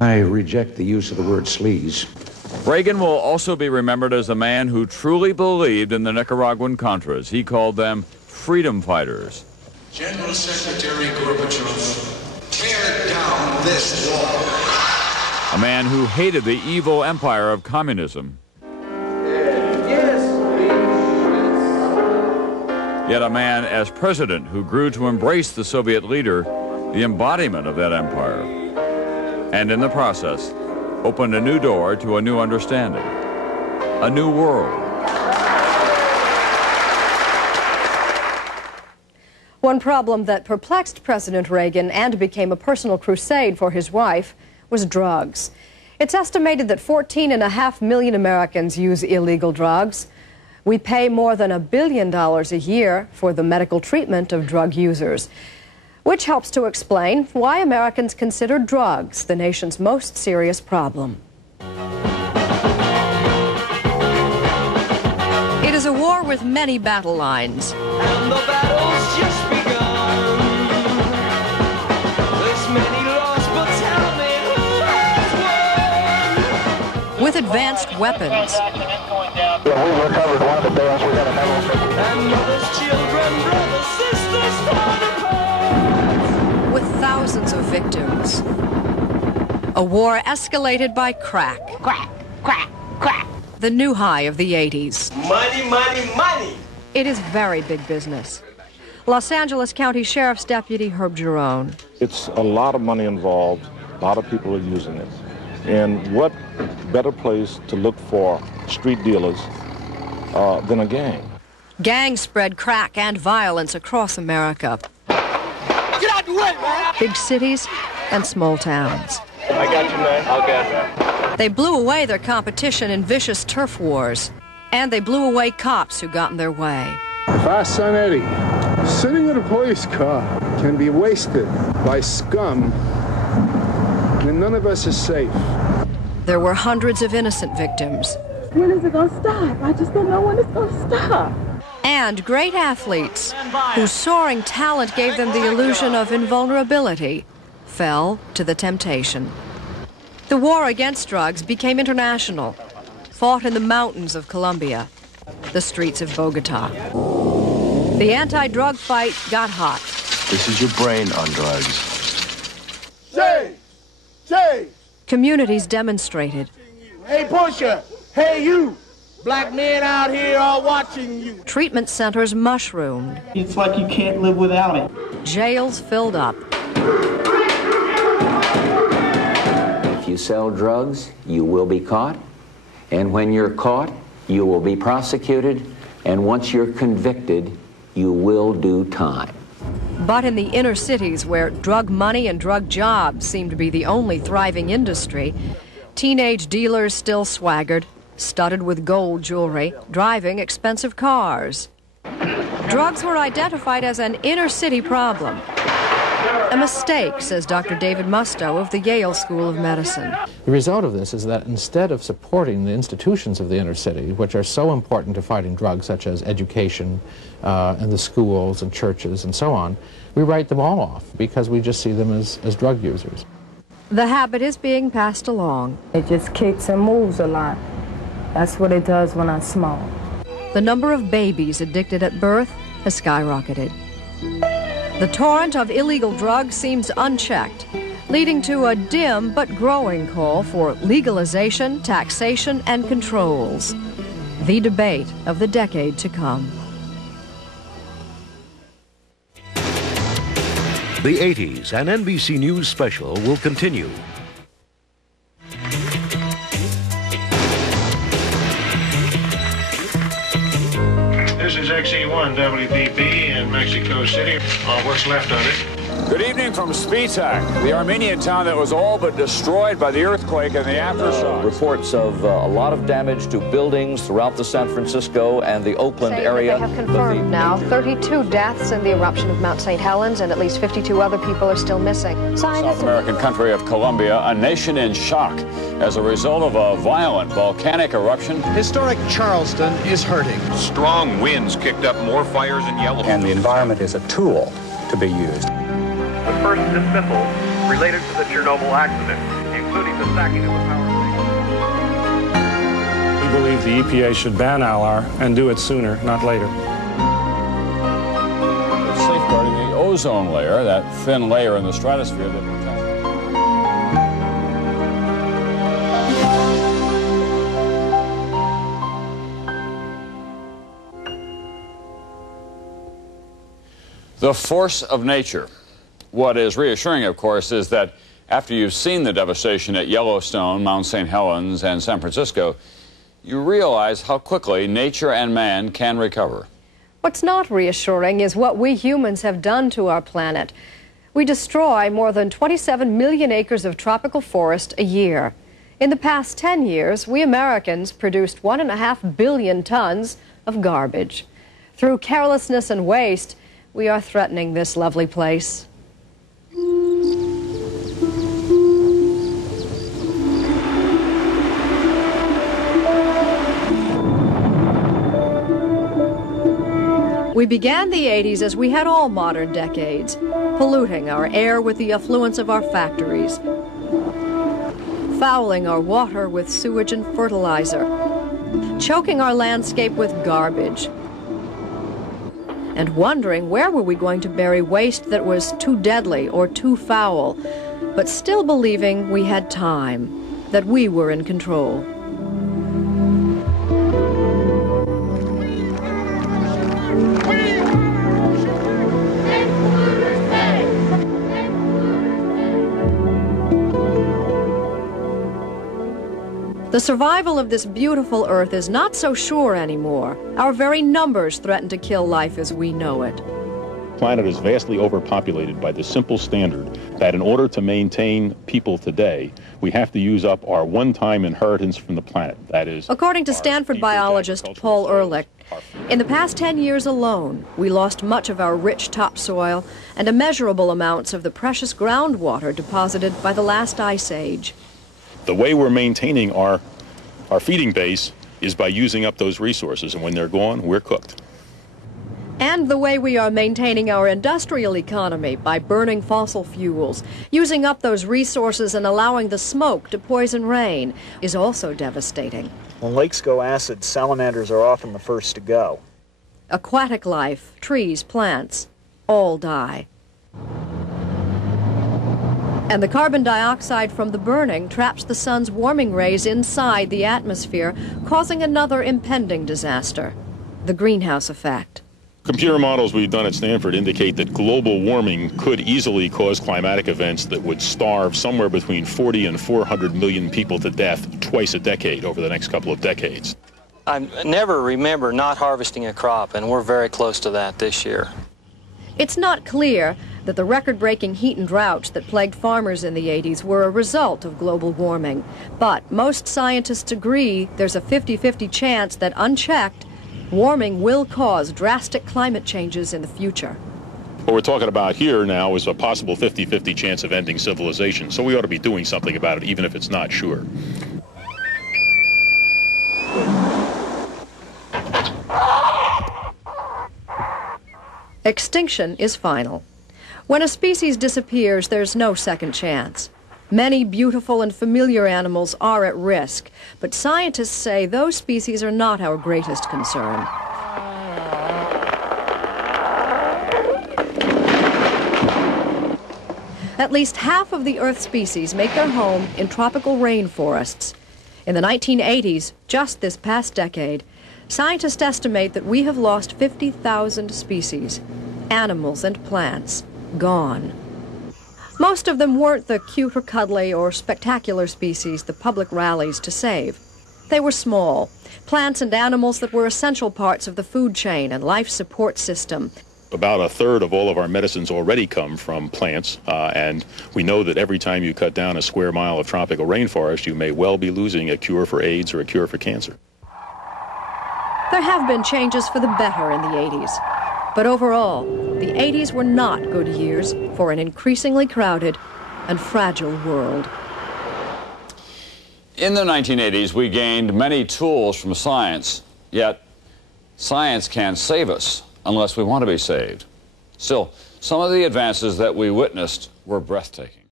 I reject the use of the word sleaze. Reagan will also be remembered as a man who truly believed in the Nicaraguan Contras. He called them freedom fighters. General Secretary Gorbachev, tear down this wall. A man who hated the evil empire of communism. Yet a man as president who grew to embrace the Soviet leader, the embodiment of that empire, and in the process opened a new door to a new understanding, a new world. One problem that perplexed President Reagan and became a personal crusade for his wife was drugs. It's estimated that 14.5 million Americans use illegal drugs. We pay more than $1 billion a year for the medical treatment of drug users, which helps to explain why Americans consider drugs the nation's most serious problem. It is a war with many battle lines. And the battle's just begun. There's many lost, but tell me who has won? With advanced weapons. We recovered one of the bales. We got another. And mothers, children, brothers, sisters, torn apart. With thousands of victims. A war escalated by crack. Crack, crack, crack. The new high of the 80s. Money, money, money. It is very big business. Los Angeles County Sheriff's Deputy Herb Jerome. It's a lot of money involved. A lot of people are using it. And what better place to look for street dealers than a gang? Gangs spread crack and violence across America. Get out the way, man. Big cities and small towns. I got you, man. Okay. They blew away their competition in vicious turf wars, and they blew away cops who got in their way. If our son Eddie, sitting in a police car, can be wasted by scum, then none of us is safe. There were hundreds of innocent victims. When is it going to stop? I just don't know when it's going to stop. And great athletes whose soaring talent gave them the illusion of invulnerability fell to the temptation. The war against drugs became international, fought in the mountains of Colombia, the streets of Bogota. The anti-drug fight got hot. This is your brain on drugs. Jay! Communities demonstrated. Hey, Pusher! Hey, you! Black men out here are watching you. Treatment centers mushroomed. It's like you can't live without it. Jails filled up. If you sell drugs, you will be caught. And when you're caught, you will be prosecuted. And once you're convicted, you will do time. But in the inner cities, where drug money and drug jobs seemed to be the only thriving industry, teenage dealers still swaggered, studded with gold jewelry, driving expensive cars. Drugs were identified as an inner city problem. A mistake, says Dr. David Musto of the Yale School of Medicine. The result of this is that instead of supporting the institutions of the inner city, which are so important to fighting drugs, such as education and the schools and churches and so on, we write them all off because we just see them as drug users. The habit is being passed along. It just kicks and moves a lot. That's what it does when I smoke. The number of babies addicted at birth has skyrocketed. The torrent of illegal drugs seems unchecked, leading to a dim but growing call for legalization, taxation, and controls. The debate of the decade to come. The 80s and NBC News special will continue. This is XE1 WPP in Mexico City, what's left of it. Good evening from Spitak, the Armenian town that was all but destroyed by the earthquake and the aftershock. Reports of a lot of damage to buildings throughout the San Francisco and the Oakland area. They have confirmed now 32 deaths in the eruption of Mount St. Helens, and at least 52 other people are still missing. South American country of Colombia, a nation in shock as a result of a violent volcanic eruption. Historic Charleston is hurting. Strong winds kicked up more fires in Yellowstone. And the environment is a tool to be used. The first dismissal related to the Chernobyl accident. including the sacking of the power station. We believe the EPA should ban LR and do it sooner, not later. It's safeguarding the ozone layer, that thin layer in the stratosphere that protects. The force of nature. What is reassuring, of course, is that after you've seen the devastation at Yellowstone, Mount St. Helens, and San Francisco, you realize how quickly nature and man can recover. What's not reassuring is what we humans have done to our planet. We destroy more than 27 million acres of tropical forest a year. In the past 10 years, we Americans produced 1.5 billion tons of garbage. Through carelessness and waste, we are threatening this lovely place. We began the 80s as we had all modern decades, polluting our air with the effluents of our factories, fouling our water with sewage and fertilizer, choking our landscape with garbage, and wondering where were we going to bury waste that was too deadly or too foul, but still believing we had time, that we were in control. The survival of this beautiful Earth is not so sure anymore. Our very numbers threaten to kill life as we know it. The planet is vastly overpopulated by the simple standard that in order to maintain people today, we have to use up our one-time inheritance from the planet. That is, according to Stanford biologist Paul Ehrlich, in the past 10 years alone, we lost much of our rich topsoil and immeasurable amounts of the precious groundwater deposited by the last ice age. The way we're maintaining our feeding base is by using up those resources, and when they're gone, we're cooked. And the way we are maintaining our industrial economy by burning fossil fuels, using up those resources and allowing the smoke to poison rain, is also devastating. When lakes go acid, salamanders are often the first to go. Aquatic life, trees, plants, all die. And the carbon dioxide from the burning traps the sun's warming rays inside the atmosphere, causing another impending disaster, the greenhouse effect. Computer models we've done at Stanford indicate that global warming could easily cause climatic events that would starve somewhere between 40 and 400 million people to death twice a decade over the next couple of decades. I never remember not harvesting a crop, and we're very close to that this year. It's not clear that the record-breaking heat and droughts that plagued farmers in the 80s were a result of global warming. But most scientists agree there's a 50-50 chance that, unchecked, warming will cause drastic climate changes in the future. What we're talking about here now is a possible 50-50 chance of ending civilization, so we ought to be doing something about it, even if it's not sure. Extinction is final. When a species disappears, there's no second chance. Many beautiful and familiar animals are at risk, but scientists say those species are not our greatest concern. At least half of the Earth's species make their home in tropical rainforests. In the 1980s, just this past decade, scientists estimate that we have lost 50,000 species, animals and plants, gone. Most of them weren't the cute or cuddly or spectacular species the public rallies to save. They were small, plants and animals that were essential parts of the food chain and life support system. About a third of all of our medicines already come from plants, and we know that every time you cut down a square mile of tropical rainforest, you may well be losing a cure for AIDS or a cure for cancer. There have been changes for the better in the 80s. But overall, the 80s were not good years for an increasingly crowded and fragile world. In the 1980s, we gained many tools from science, yet science can't save us unless we want to be saved. Still, some of the advances that we witnessed were breathtaking.